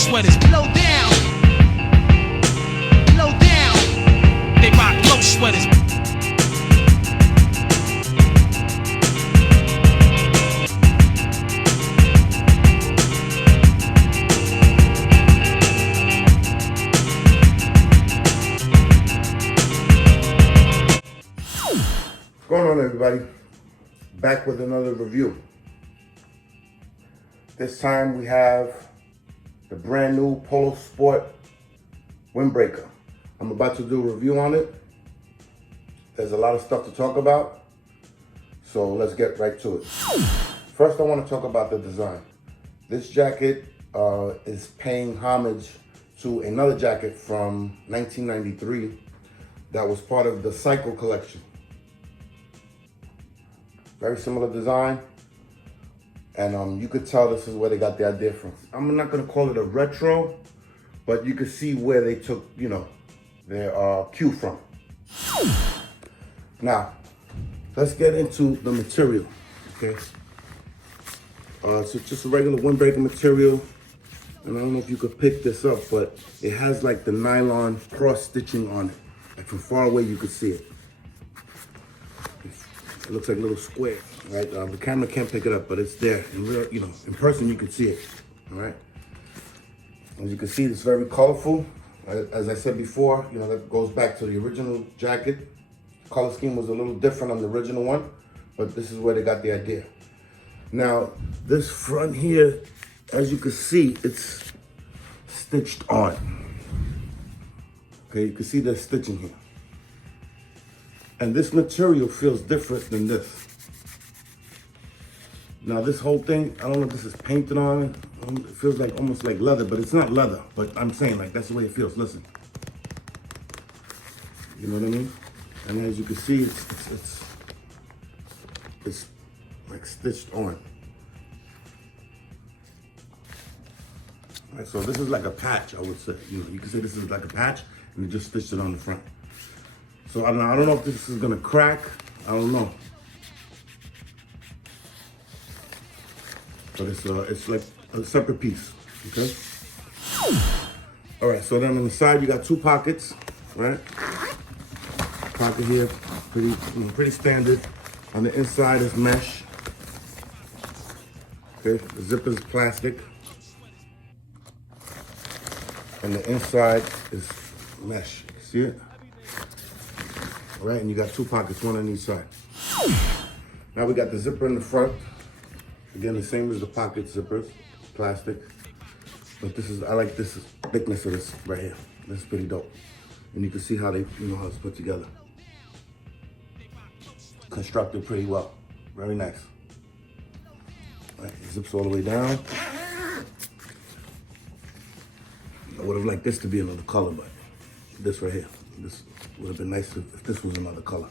sweaters. Low down. Low down. They rock low sweaters. What's going on, everybody? Back with another review. This time we have the brand new POLO Sport windbreaker. I'm about to do a review on it. There's a lot of stuff to talk about, so let's get right to it. First, I want to talk about the design. This jacket is paying homage to another jacket from 1993 that was part of the Cycle collection. Very similar design, and you could tell this is where they got the idea from. I'm not gonna call it a retro, but you can see where they took, their cue from. Now, let's get into the material, okay? So it's just a regular windbreaker material, and I don't know if you could pick this up, but it has like the nylon cross stitching on it. Like from far away, you could see it. It looks like a little square, right? The camera can't pick it up, but it's there. In real, in person, you can see it, all right? As you can see, it's very colorful. As I said before, that goes back to the original jacket. Color scheme was a little different on the original one, but this is where they got the idea. Now, this front here, as you can see, it's stitched on. Okay, you can see the stitching here. And this material feels different than this. Now this whole thing, I don't know if this is painted on it. It feels like almost like leather, but it's not leather. But I'm saying, like, that's the way it feels. Listen. You know what I mean? And as you can see, it's like stitched on. All right, so this is like a patch, I would say. You can say this is like a patch, and you just stitched it on the front. So I don't know if this is gonna crack. I don't know. But it's like a separate piece, okay? All right, so then on the side you got two pockets, right? Pocket here, pretty standard. On the inside is mesh. Okay, the zipper is plastic. And the inside is mesh. See it? All right, and you got two pockets, one on each side. Now we got the zipper in the front. Again, the same as the pocket zippers, plastic. But I like this thickness of this right here. This is pretty dope. And you can see how how it's put together. Constructed pretty well, very nice. All right, it zips all the way down. I would have liked this to be another color, but this right here. This would have been nice if this was another color,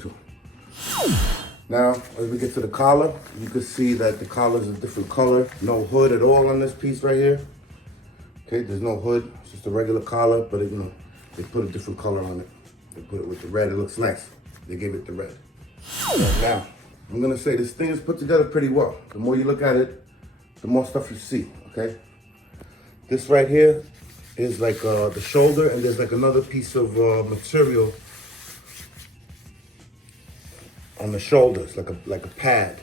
too. Now, as we get to the collar, you can see that the collar is a different color. No hood at all on this piece right here. Okay, there's no hood. It's just a regular collar, but they put a different color on it. They put it with the red. It looks nice. They gave it the red. Now, I'm gonna say this thing is put together pretty well. The more you look at it, the more stuff you see. Okay. This right here is like the shoulder, and there's like another piece of material on the shoulders, like a pad.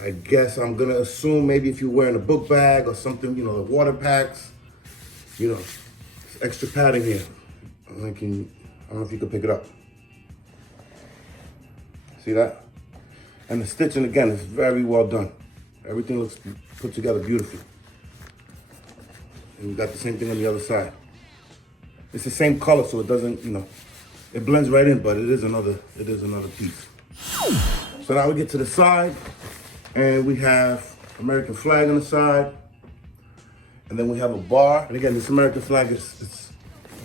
I guess I'm gonna assume maybe if you're wearing a book bag or something, the water packs, it's extra padding here. I don't know if you can pick it up. See that? And the stitching, again, is very well done. Everything looks put together beautifully. And we got the same thing on the other side. It's the same color, so it doesn't, it blends right in, but it is another piece. So now we get to the side, and we have American flag on the side, and then we have a bar. And again, this American flag is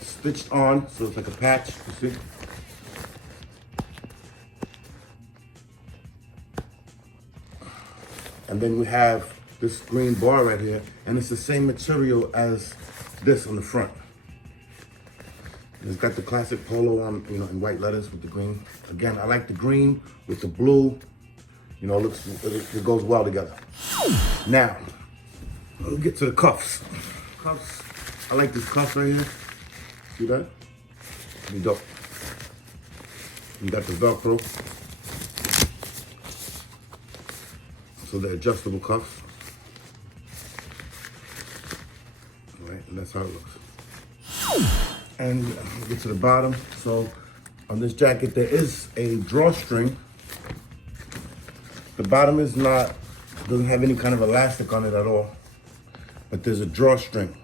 stitched on, so it's like a patch, you see? And then we have this green bar right here, and it's the same material as this on the front. And it's got the classic polo on, in white letters with the green. Again, I like the green with the blue. It goes well together. Now, let's get to the cuffs. Cuffs. I like this cuff right here. See that? Pretty dope. You got the Velcro. So they're adjustable cuffs. All right, and that's how it looks. And we'll get to the bottom. So on this jacket, there is a drawstring. The bottom is not, doesn't have any kind of elastic on it at all, but there's a drawstring.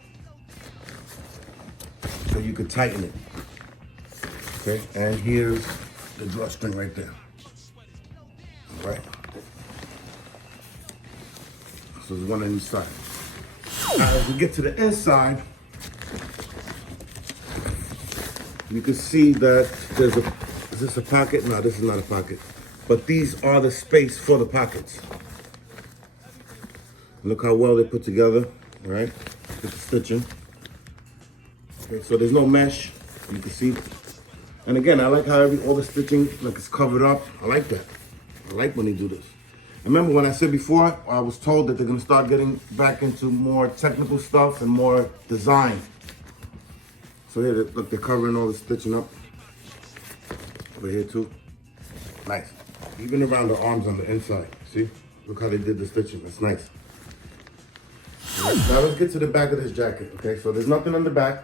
So you could tighten it. Okay, and here's the drawstring right there. All right. So there's one on each side. Now, as we get to the inside, you can see that there's a, is this a pocket? No, this is not a pocket. But these are the space for the pockets. Look how well they're put together, all right? With the stitching. Okay, so there's no mesh, you can see. And again, I like how all the stitching, like it's covered up. I like that. I like when they do this. Remember when I said before, I was told that they're gonna start getting back into more technical stuff and more design. So here, look, they're covering all the stitching up. Over here too. Nice. Even around the arms on the inside. See? Look how they did the stitching. That's nice. All right, now let's get to the back of this jacket. Okay, so there's nothing on the back.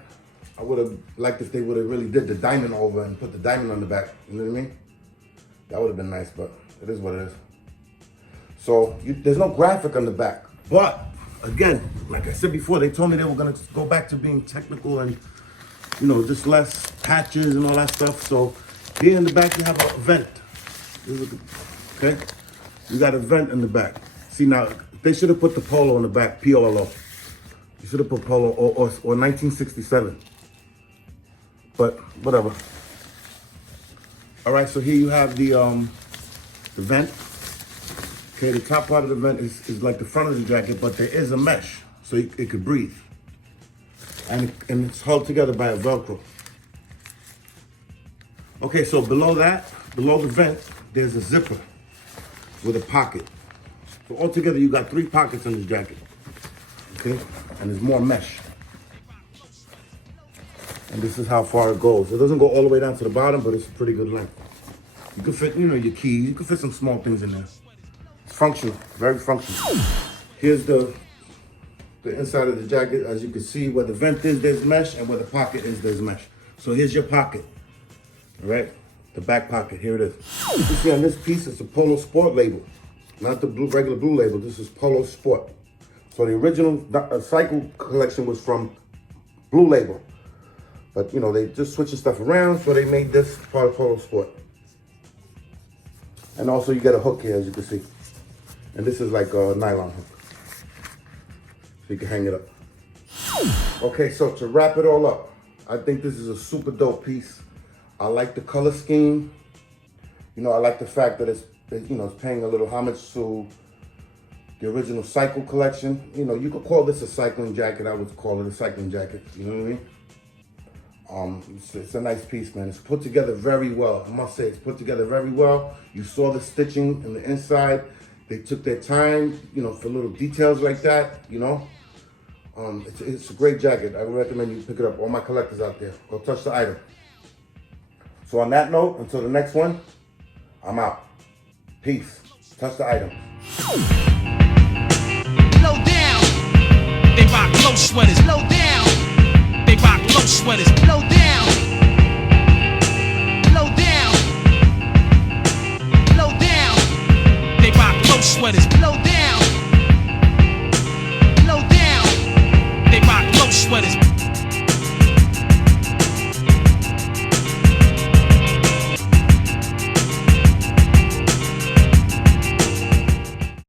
I would have liked if they would have really did the diamond over and put the diamond on the back. You know what I mean? That would have been nice, but it is what it is. So there's no graphic on the back. But again, like I said before, they told me they were gonna go back to being technical and, you know, just less patches and all that stuff. So here in the back, you have a vent. Okay? You got a vent in the back. See, now, they should have put the polo in the back, POLO. You should have put polo or 1967. But whatever. All right, so here you have the vent. Okay, the top part of the vent is like the front of the jacket, but there is a mesh, so it could breathe. And it's held together by a Velcro. Okay, so below that, below the vent, there's a zipper with a pocket. So altogether, you got 3 pockets on this jacket. Okay, and there's more mesh. And this is how far it goes. It doesn't go all the way down to the bottom, but it's a pretty good length. You can fit, you know, your keys. You can fit some small things in there. It's functional, very functional. Here's the inside of the jacket. As you can see, where the vent is, there's mesh, and where the pocket is, there's mesh. So here's your pocket, all right? The back pocket, here it is. You can see on this piece, it's a Polo Sport label, not the regular blue label. This is Polo Sport. So the original cycle collection was from Blue Label. But, you know, they just switching stuff around, so they made this part of Polo Sport. And also you get a hook here, as you can see. And this is like a nylon hook. So you can hang it up. Okay, so to wrap it all up, I think this is a super dope piece. I like the color scheme. You know, I like the fact that it's paying a little homage to the original cycle collection. You know, you could call this a cycling jacket. I would call it a cycling jacket. You know what I mean? It's a nice piece, man. It's put together very well. I must say, it's put together very well. You saw the stitching in the inside. They took their time, you know, for little details like that, you know. It's a great jacket. I would recommend you pick it up. All my collectors out there, go touch the item. So on that note, until the next one, I'm out. Peace. Touch the item. Low down. They rock low sweaters. Low down. They rock low sweaters. Low down. Low down. Low down. They rock low sweaters. Low down. Low down. They rock low sweaters.